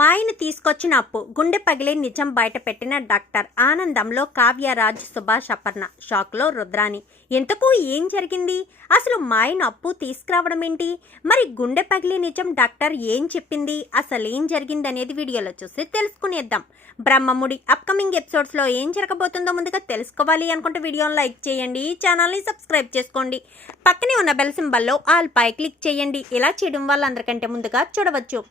మాయను తీసుకొచ్చిన అప్పు గుండె పగిలే నిజం బయటపెట్టిన డాక్టర్ ఆనందంలో కావ్యరాజ్ సుభాష్ అపర్ణ షాక్లో రుద్రాని. ఎంతకు ఏం జరిగింది? అసలు మాయను అప్పు తీసుకురావడం ఏంటి? మరి గుండె పగిలే నిజం డాక్టర్ ఏం చెప్పింది? అసలు ఏం జరిగింది అనేది వీడియోలో చూసి తెలుసుకునేద్దాం. బ్రహ్మముడి అప్కమింగ్ ఎపిసోడ్స్లో ఏం జరగబోతుందో ముందుగా తెలుసుకోవాలి అనుకుంటే వీడియోని లైక్ చేయండి, ఛానల్ని సబ్స్క్రైబ్ చేసుకోండి, పక్కనే ఉన్న బెల్ సింబల్లో ఆల్ పై క్లిక్ చేయండి. ఇలా చేయడం వల్ల అందరికంటే ముందుగా చూడవచ్చు.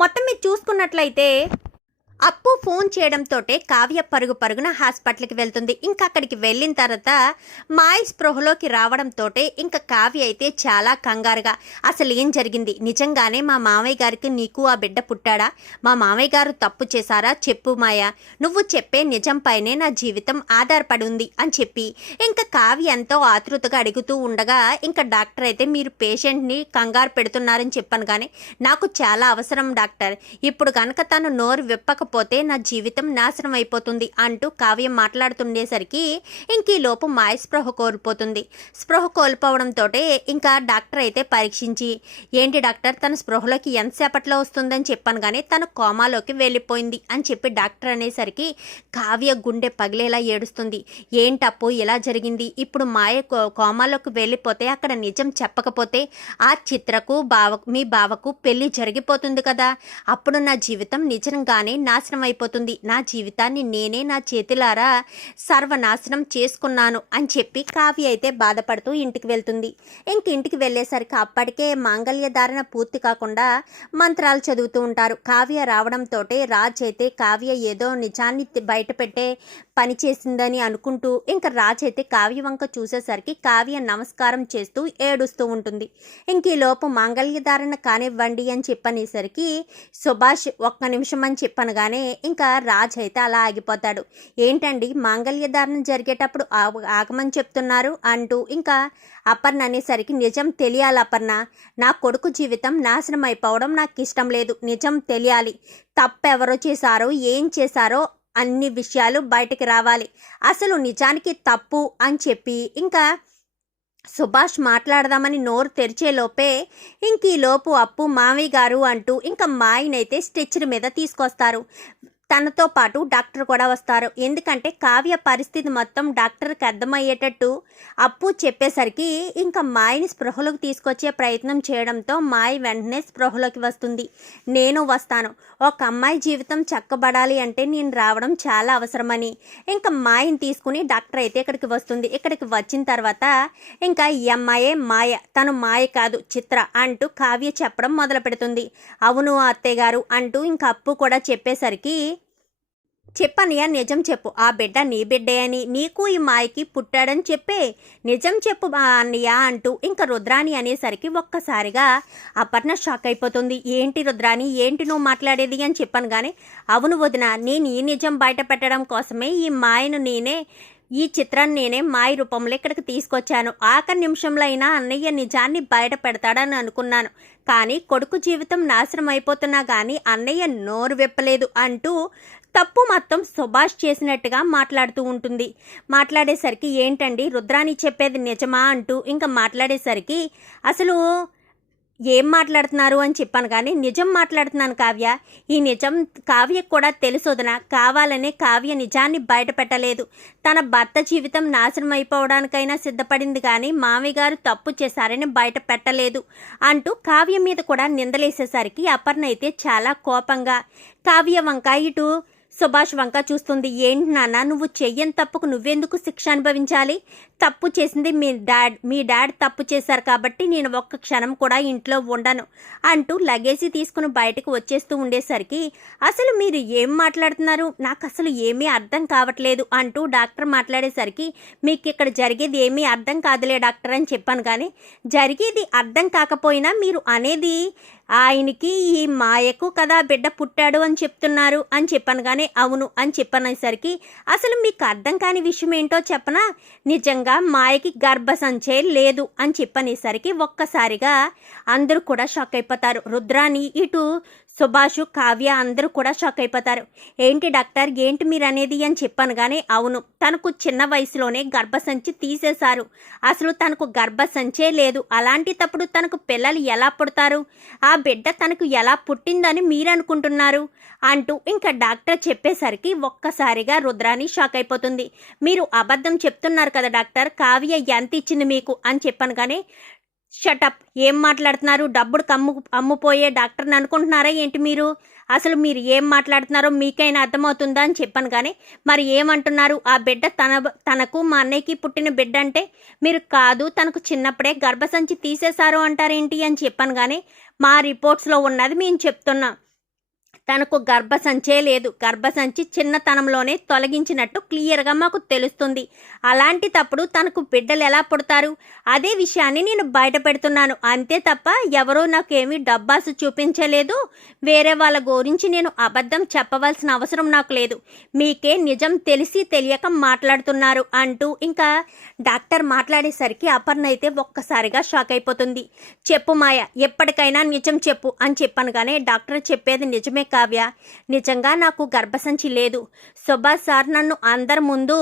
మొత్తం మీరు చూసుకున్నట్లయితే అప్పు ఫోన్ చేయడంతో కావ్య పరుగున హాస్పిటల్కి వెళ్తుంది. ఇంకా అక్కడికి వెళ్ళిన తర్వాత మాయ స్పృహలోకి రావడంతో ఇంకా కావ్య అయితే చాలా కంగారుగా, అసలు ఏం జరిగింది? నిజంగానే మా మామయ్య గారికి నీకు ఆ బిడ్డ పుట్టాడా? మా మామయ్య గారు తప్పు చేశారా? చెప్పు మాయ, నువ్వు చెప్పే నిజం పైనే నా జీవితం ఆధారపడి ఉంది అని చెప్పి ఇంకా కావ్య ఎంతో ఆతృతగా అడుగుతూ ఉండగా ఇంకా డాక్టర్ అయితే మీరు పేషెంట్ని కంగారు పెడుతున్నారని చెప్పాను, కానీ నాకు చాలా అవసరం డాక్టర్, ఇప్పుడు కనుక తను నోరు విప్పక పోతే నా జీవితం నాశనం అయిపోతుంది అంటూ కావ్య మాట్లాడుతుండేసరికి ఇంక ఈ లోపు మాయ స్పృహ కోల్పోతుంది. స్పృహ కోల్పోవడంతో ఇంకా డాక్టర్ అయితే పరీక్షించి, ఏంటి డాక్టర్ తన స్పృహలోకి ఎంతసేపట్లో వస్తుందని చెప్పాను, కానీ తను కోమాలోకి వెళ్ళిపోయింది అని చెప్పి డాక్టర్ అనేసరికి కావ్య గుండె పగిలేలా ఏడుస్తుంది. ఏంటప్పు ఇలా జరిగింది? ఇప్పుడు మాయ కోమాలోకి వెళ్ళిపోతే అక్కడ నిజం చెప్పకపోతే ఆ చిత్రకు మీ బావకు పెళ్లి జరిగిపోతుంది కదా, అప్పుడు నా జీవితం నిజంగానే నాశనం అయిపోతుంది, నా జీవితాన్ని నేనే నా చేతులారా సర్వనాశనం చేసుకున్నాను అని చెప్పి కావ్య అయితే బాధపడుతూ ఇంటికి వెళ్తుంది. ఇంటికి వెళ్ళేసరికి అప్పటికే మాంగళ్య ధారణ పూర్తి కాకుండా మంత్రాలు చదువుతూ ఉంటారు. కావ్య రావడంతో రాజ్ అయితే కావ్య ఏదో నిజాన్ని బయట పెట్టే పని చేసిందని అనుకుంటూ ఇంకా రాజ్ అయితే కావ్య వంక చూసేసరికి కావ్య నమస్కారం చేస్తూ ఏడుస్తూ ఉంటుంది. ఈ లోపు మాంగళ్య ధారణ కానివ్వండి అని చెప్పనేసరికి సుభాష్ ఒక్క నిమిషం అని చెప్పను కానీ ఇంకా రాజ్ అయితే అలా ఆగిపోతాడు. ఏంటండి మాంగళ్య ధారణ జరిగేటప్పుడు ఆగమని చెప్తున్నారు అంటూ ఇంకా అపర్ణ అనేసరికి నిజం తెలియాలి అపర్ణ, నా కొడుకు జీవితం నాశనం అయిపోవడం నాకు ఇష్టం లేదు, నిజం తెలియాలి, తప్పెవరో చేశారో ఏం చేశారో అన్ని విషయాలు బయటికి రావాలి, అసలు నిజానికి తప్పు అని చెప్పి ఇంకా సుభాష్ మాట్లాడదామని నోరు తెరిచేలోపే ఈ లోపు అప్పు మామయ్య గారు అంటూ ఇంకా మాయనైతే స్ట్రెచ్చర్ మీద తీసుకొస్తారు. తనతో పాటు డాక్టర్ కూడా వస్తారు. ఎందుకంటే కావ్య పరిస్థితి మొత్తం డాక్టర్కి అర్థమయ్యేటట్టు అప్పు చెప్పేసరికి ఇంకా మాయని స్పృహలోకి తీసుకొచ్చే ప్రయత్నం చేయడంతో మాయ వెంటనే స్పృహలోకి వస్తుంది. నేను వస్తాను, ఒక అమ్మాయి జీవితం చక్కబడాలి అంటే నేను రావడం చాలా అవసరమని ఇంకా మాయని తీసుకుని డాక్టర్ అయితే ఇక్కడికి వస్తుంది. ఇక్కడికి వచ్చిన తర్వాత ఇంకా ఈ అమ్మాయే మాయ, తను మాయ కాదు చిత్ర అంటూ కావ్య చెప్పడం మొదలు పెడుతుంది. అవును అత్తయ్య గారు అంటూ ఇంకా అప్పు కూడా చెప్పేసరికి, చెప్పనయ్యా నిజం చెప్పు, ఆ బిడ్డ నీ బిడ్డే అని నీకు ఈ మాయకి పుట్టాడని చెప్పే నిజం చెప్పు అన్నయ్య అంటూ ఇంకా రుద్రాని అనేసరికి ఒక్కసారిగా అపర్ణ షాక్ అయిపోతుంది. ఏంటి రుద్రాని, ఏంటి నువ్వు మాట్లాడేది అని చెప్పాను, కానీ అవును వదిన, నేను ఈ నిజం బయట పెట్టడం కోసమే ఈ మాయను ఈ చిత్రాన్ని నేనే మాయ రూపంలో ఇక్కడికి తీసుకొచ్చాను. ఆఖరి నిమిషంలో అయినా అన్నయ్య నిజాన్ని బయట పెడతాడని అనుకున్నాను, కానీ కొడుకు జీవితం నాశనం అయిపోతున్నా కానీ అన్నయ్య నోరు విప్పలేదు అంటూ తప్పు మొత్తం సుభాష్ చేసినట్టుగా మాట్లాడుతూ ఉంటుంది. మాట్లాడేసరికి ఏంటండి రుద్రాని చెప్పేది నిజమా అంటూ ఇంకా మాట్లాడేసరికి అసలు ఏం మాట్లాడుతున్నారు అని చెప్పాను, కానీ నిజం మాట్లాడుతున్నాను కావ్య, ఈ నిజం కావ్యకు కూడా తెలుసొదన, కావాలనే కావ్య నిజాన్ని బయట పెట్టలేదు, తన భర్త జీవితం నాశనం అయిపోవడానికైనా సిద్ధపడింది, కానీ మామయ్య గారు తప్పు చేశారని బయట పెట్టలేదు అంటూ కావ్య మీద కూడా నిందలేసేసరికి అపర్ణ అయితే చాలా కోపంగా కావ్య వంక ఇటు సుభాష్ వంక చూస్తుంది. ఏంటి నాన్న, నువ్వు చెయ్యని తప్పుకు నువ్వెందుకు శిక్ష అనుభవించాలి? తప్పు చేసింది మీ డాడ్ తప్పు చేశారు కాబట్టి నేను ఒక్క క్షణం కూడా ఇంట్లో ఉండను అంటూ లగేజీ తీసుకుని బయటకు వచ్చేస్తూ ఉండేసరికి అసలు మీరు ఏం మాట్లాడుతున్నారు, నాకు అసలు ఏమీ అర్థం కావట్లేదు అంటూ డాక్టర్ మాట్లాడేసరికి మీకు ఇక్కడ జరిగేది ఏమీ అర్థం కాదులే డాక్టర్ అని చెప్పాను, కానీ జరిగేది అర్థం కాకపోయినా మీరు అనేది ఆయనకి ఈ మాయకు కదా బిడ్డ పుట్టాడు అని చెప్తున్నారు అని చెప్పాను, కానీ అవును అని చెప్పనేసరికి అసలు మీకు అర్థం కాని విషయం ఏంటో చెప్పనా, నిజంగా మాయకి గర్భసంచే లేదు అని చెప్పనేసరికి ఒక్కసారిగా అందరూ కూడా షాక్ అయిపోతారు. రుద్రాని ఇటు సుభాష్, కావ్య అందరూ కూడా షాక్ అయిపోతారు. ఏంటి డాక్టర్, ఏంటి మీరు అనేది అని చెప్పాను. కానీ అవును, తనకు చిన్న వయసులోనే గర్భసంచి తీసేశారు. అసలు తనకు గర్భసంచే లేదు. అలాంటి తప్పుడు తనకు పిల్లలు ఎలా పుడతారు? ఆ బిడ్డ తనకు ఎలా పుట్టిందని మీరు అనుకుంటున్నారు అంటూ ఇంకా డాక్టర్ చెప్పేసరికి ఒక్కసారిగా రుద్రాని షాక్ అయిపోతుంది. మీరు అబద్ధం చెప్తున్నారు కదా డాక్టర్, కావ్య ఎంత ఇచ్చింది మీకు అని చెప్పాను. కానీ షటప్, ఏం మాట్లాడుతున్నారు? డబ్బుడు అమ్ముపోయే డాక్టర్ని అనుకుంటున్నారా ఏంటి మీరు? అసలు మీరు ఏం మాట్లాడుతున్నారో మీకైనా అర్థమవుతుందా అని చెప్పాను. కానీ మరి ఏమంటున్నారు? ఆ బిడ్డ తనకు మా అన్నయ్యకి పుట్టిన బిడ్డ అంటే మీరు కాదు, తనకు చిన్నప్పుడే గర్భసంచి తీసేశారు అంటారేంటి అని చెప్పాను. కానీ మా రిపోర్ట్స్లో ఉన్నది మేము చెప్తున్నాం. తనకు గర్భసంచే లేదు. గర్భసంచి చిన్నతనంలోనే తొలగించినట్టు క్లియర్గా మాకు తెలుస్తుంది. అలాంటి తప్పుడు తనకు బిడ్డలు ఎలా పుడతారు? అదే విషయాన్ని నేను బయట పెడుతున్నాను అంతే తప్ప ఎవరో నాకేమీ డబ్బాసు చూపించలేదు. వేరే వాళ్ళ గురించి నేను అబద్ధం చెప్పవలసిన అవసరం నాకు లేదు. మీకే నిజం తెలిసి తెలియక మాట్లాడుతున్నారు అంటూ ఇంకా డాక్టర్ మాట్లాడేసరికి అపర్ణ అయితే ఒక్కసారిగా షాక్ అయిపోతుంది. చెప్పు మాయ, ఎప్పటికైనా నిజం చెప్పు అని చెప్పాను. కానీ డాక్టర్ చెప్పేది నిజమే కావ్య, నిజంగా నాకు గర్భసంచి లేదు. సుభాష్ సార్ నన్ను అందరి ముందు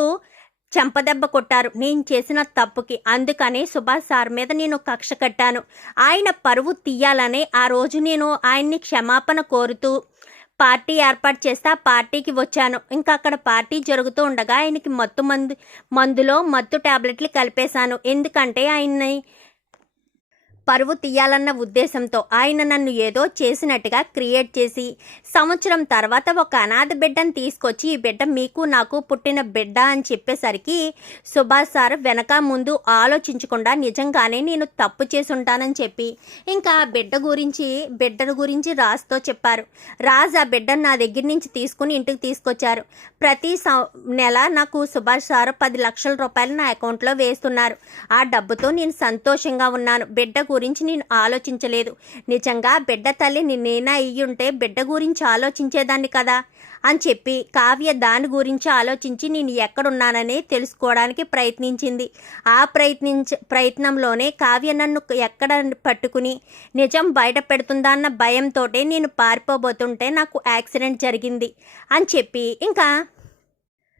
చెంపదెబ్బ కొట్టారు నేను చేసిన తప్పుకి. అందుకనే సుభాష్ సార్ మీద నేను కక్ష కట్టాను. ఆయన పరువు తీయాలనే ఆ రోజు నేను ఆయన్ని క్షమాపణ కోరుతూ పార్టీ ఏర్పాటు చేస్తే ఆ పార్టీకి వచ్చాను. ఇంకా అక్కడ పార్టీ జరుగుతూ ఉండగా ఆయనకి మందులో మత్తు టాబ్లెట్లు కలిపేశాను. ఎందుకంటే ఆయన్ని పరువు తీయాలన్న ఉద్దేశంతో ఆయన నన్ను ఏదో చేసినట్టుగా క్రియేట్ చేసి సంవత్సరం తర్వాత ఒక అనాథ బిడ్డను తీసుకొచ్చి ఈ బిడ్డ మీకు నాకు పుట్టిన బిడ్డ అని చెప్పేసరికి సుభాష్ సార్ వెనక ముందు ఆలోచించకుండా నిజంగానే నేను తప్పు చేసి ఉంటానని చెప్పి ఇంకా బిడ్డ గురించి రాజ్తో చెప్పారు. రాజ్ ఆ బిడ్డను నా దగ్గర నుంచి తీసుకుని ఇంటికి తీసుకొచ్చారు. ప్రతి నెల నాకు సుభాష్ సార్ 10 లక్షల రూపాయలు నా అకౌంట్లో వేస్తున్నారు. ఆ డబ్బుతో నేను సంతోషంగా ఉన్నాను. బిడ్డ గురించి నేను ఆలోచించలేదు. నిజంగా బిడ్డ తల్లి నేనే అయ్యుంటే బిడ్డ గురించి ఆలోచించేదాన్ని కదా అని చెప్పి కావ్య దాని గురించి ఆలోచించి నేను ఎక్కడున్నానని తెలుసుకోవడానికి ప్రయత్నించింది. ఆ ప్రయత్నంలోనే కావ్య నన్ను ఎక్కడ పట్టుకుని నిజం బయట పెడుతుందా అన్న భయంతో నేను పారిపోబోతుంటే నాకు యాక్సిడెంట్ జరిగింది అని చెప్పి ఇంకా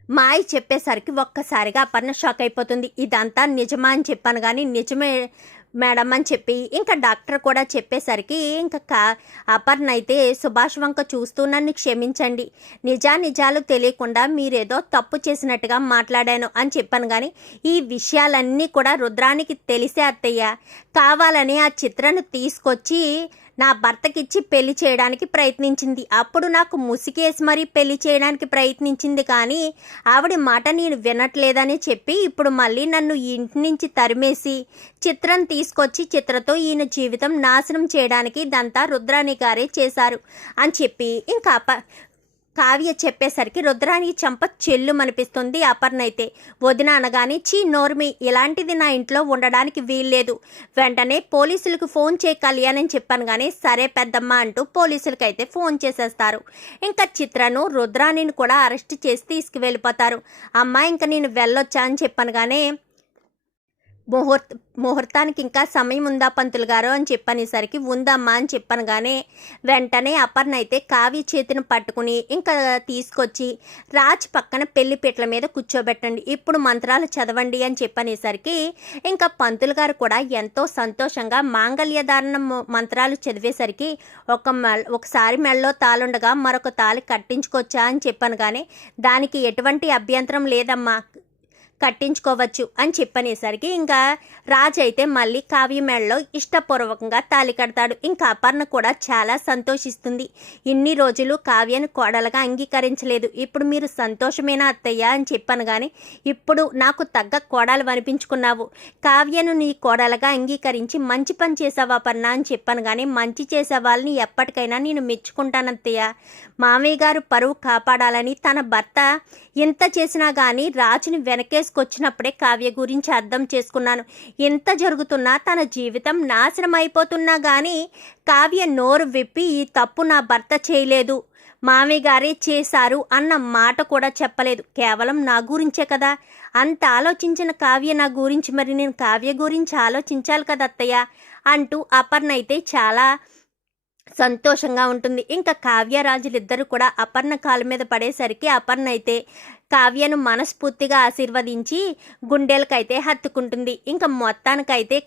మాయ చెప్పేసరికి ఒక్కసారిగా అపర్ణ షాక్ అయిపోతుంది. ఇదంతా నిజమా అని చెప్పాను. కానీ నిజమే మేడం అని చెప్పి ఇంకా డాక్టర్ కూడా చెప్పేసరికి ఇంకా అపర్ణ అయితే సుభాష్ వంక చూస్తూ నన్ను క్షమించండి, నిజాలు తెలియకుండా మీరేదో తప్పు చేసినట్టుగా మాట్లాడాను అని చెప్పాను. కానీ ఈ విషయాలన్నీ కూడా రుద్రానికి తెలిసే అత్తయ్య కావాలని ఆ చిత్రాన్ని తీసుకొచ్చి నా భర్తకిచ్చి పెళ్లి చేయడానికి ప్రయత్నించింది. అప్పుడు నాకు ముసికేసి మరీ పెళ్లి చేయడానికి ప్రయత్నించింది. కానీ ఆవిడ మాట నేను వినట్లేదని చెప్పి ఇప్పుడు మళ్ళీ నన్ను ఇంటి నుంచి తరిమేసి చిత్రం తీసుకొచ్చి చిత్రతో ఈయన జీవితం నాశనం చేయడానికి ఇదంతా రుద్రాణి గారే చేశారు అని చెప్పి ఇంకా కావ్య చెప్పేసరికి రుద్రానికి చెంప చెల్లుమనిపిస్తుంది. అపర్ణ అయితే వదిన అనగానే చీ నోర్మి, ఇలాంటిది నా ఇంట్లో ఉండడానికి వీల్లేదు, వెంటనే పోలీసులకు ఫోన్ చేయ కళ్యాణ్ అని చెప్పాను. కానీ సరే పెద్దమ్మ అంటూ పోలీసులకి అయితే ఫోన్ చేసేస్తారు. ఇంకా చిత్రను రుద్రాణిని కూడా అరెస్ట్ చేసి తీసుకువెళ్ళిపోతారు. అమ్మ ఇంకా నేను వెళ్ళొచ్చా అని చెప్పాను. కానీ ముహూర్తానికి ఇంకా సమయం ఉందా పంతులు గారు అని చెప్పనేసరికి ఉందమ్మా అని చెప్పాను. కానీ వెంటనే అపర్ణ అయితే కావ్య చేతిని పట్టుకుని ఇంకా తీసుకొచ్చి రాజ్ పక్కన పెళ్లిపీటల మీద కూర్చోబెట్టండి, ఇప్పుడు మంత్రాలు చదవండి అని చెప్పనేసరికి ఇంకా పంతులు గారు కూడా ఎంతో సంతోషంగా మాంగళ్యధారణ మంత్రాలు చదివేసరికి ఒకసారి మెళ్ళలో తాళుండగా మరొక తాళి కట్టించుకొచ్చా అని చెప్పాను. కానీ దానికి ఎటువంటి అభ్యంతరం లేదమ్మా, కట్టించుకోవచ్చు అని చెప్పనేసరికి ఇంకా రాజ్ అయితే మళ్ళీ కావ్య మెడలో ఇష్టపూర్వకంగా తాళి కడతాడు. ఇంకా అపర్ణ కూడా చాలా సంతోషిస్తుంది. ఇన్ని రోజులు కావ్యను కోడలుగా అంగీకరించలేదు, ఇప్పుడు మీరు సంతోషమేనా అత్తయ్య అని చెప్పాను. కానీ ఇప్పుడు నాకు తగ్గ కోడలు అనిపించుకున్నావు, కావ్యను నీ కోడలుగా అంగీకరించి మంచి పని చేసావా అపర్ణ అని చెప్పాను. కానీ మంచి చేసే వాళ్ళని ఎప్పటికైనా నేను మెచ్చుకుంటాను అత్తయ్య. మామయ్య గారు పరువు కాపాడాలని తన భర్త ఎంత చేసినా కానీ రాజుని వెనకేసుకొచ్చినప్పుడే కావ్య గురించి అర్థం చేసుకున్నాను. ఎంత జరుగుతున్నా తన జీవితం నాశనం అయిపోతున్నా కానీ కావ్య నోరు విప్పి ఈ తప్పు నా భర్త చేయలేదు, మామయ్య గారే చేశారు అన్న మాట కూడా చెప్పలేదు. కేవలం నా గురించే కదా అంత ఆలోచించిన కావ్య నా గురించి, మరి నేను కావ్య గురించి ఆలోచించాలి కదా అత్తయ్య అంటూ అపర్ణ అయితే చాలా సంతోషంగా ఉంటుంది. ఇంకా కావ్యరాజులిద్దరూ కూడా అపర్ణ కాళ్ళ మీద పడేసరికి అపర్ణ అయితే కావ్యను మనస్ఫూర్తిగా ఆశీర్వదించి గుండెలకైతే హత్తుకుంటుంది. ఇంకా మొత్తానికైతే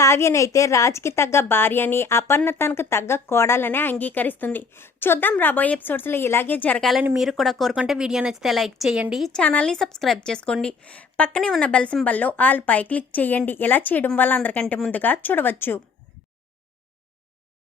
కావ్యనైతే రాజుకి తగ్గ భార్యని, అపర్ణ తనకు తగ్గ కోడలని అంగీకరిస్తుంది. చూద్దాం రాబోయే ఎపిసోడ్స్లో ఇలాగే జరగాలని మీరు కూడా కోరుకుంటే వీడియో నచ్చితే లైక్ చేయండి, ఛానల్ని సబ్స్క్రైబ్ చేసుకోండి, పక్కనే ఉన్న బెల్ సింబల్లో ఆల్ పై క్లిక్ చేయండి. ఇలా చేయడం వల్ల అందరికంటే ముందుగా చూడవచ్చు.